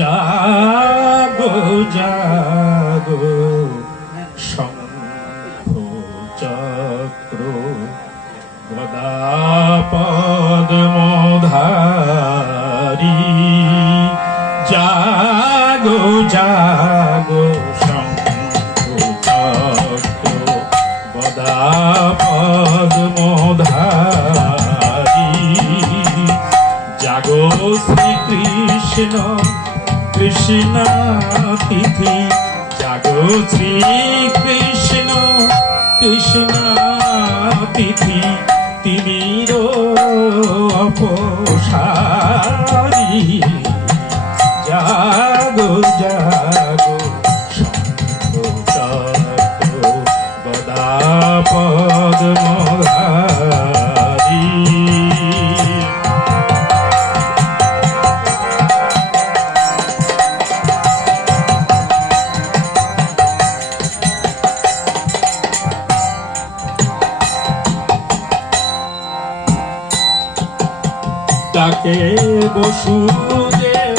জাগো জাগো শঙ্খ চক্র গদা পদ্মধারী জাগো জাগো শঙ্খ চক্র গদা পদ্মধারী জাগো শ্রীকৃষ্ণ কৃষ্ণ তিথি জাগো শ্রীকৃষ্ণ কৃষ্ণ তিথি তিমির অপসারী জাগো জাগো শঙ্খ চক্র গদা পদ্মধারী ডাকে বসুদেব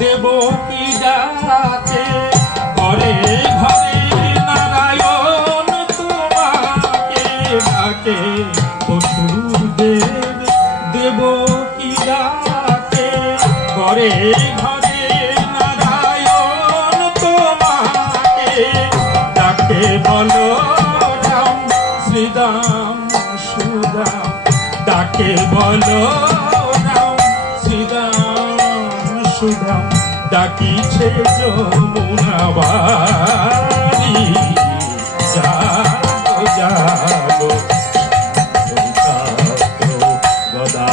দেবকী ডাকে ঘরে ঘরে নারায়ণ তোমাকে ডাকে বসুদেব দেবকী ডাকে ঘরে ঘরে নারায়ণ তোমাকে ডাকে বলো রাম শ্রীরাম সুদাম ডাকে বলো সুধাম ডাকিছে যমুনাবারী জাগো জাগো গদা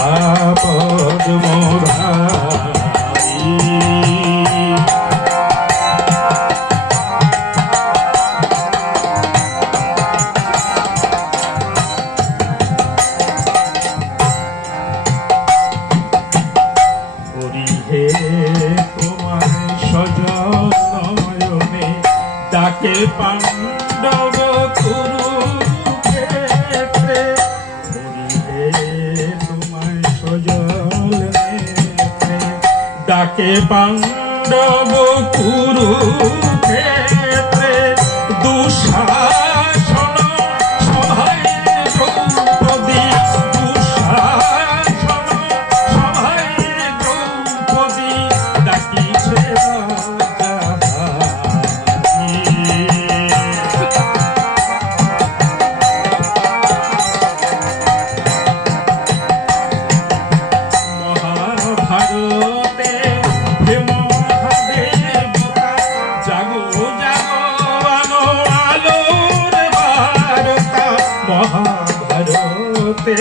পদ্মধারী তোমার সজনয়নে ডাকে পাণ্ডব কুরুক্ষেত্রে হরিহে তোমার সজনয়নে ডাকে পাণ্ডব কুরুক্ষেত্রে দুঃশাসন সভায় দ্রৌপদী মহাভারতে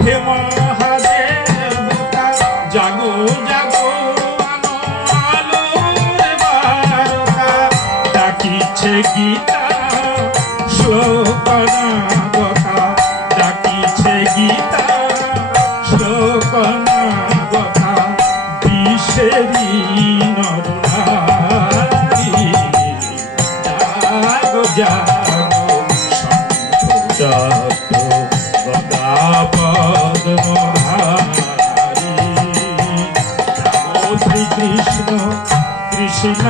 হে মহাদেবতা জাগো জাগো আলোর বারতা ডাকিছে গীতা শ্লোকনাগতা ডাকিছে গীতা শ্লোকনাগতা বিশ্বেরি নরনারী জাগো জাগো চক্র গদা পদ্মধারী জাগো শ্রীকৃষ্ণ কৃষ্ণ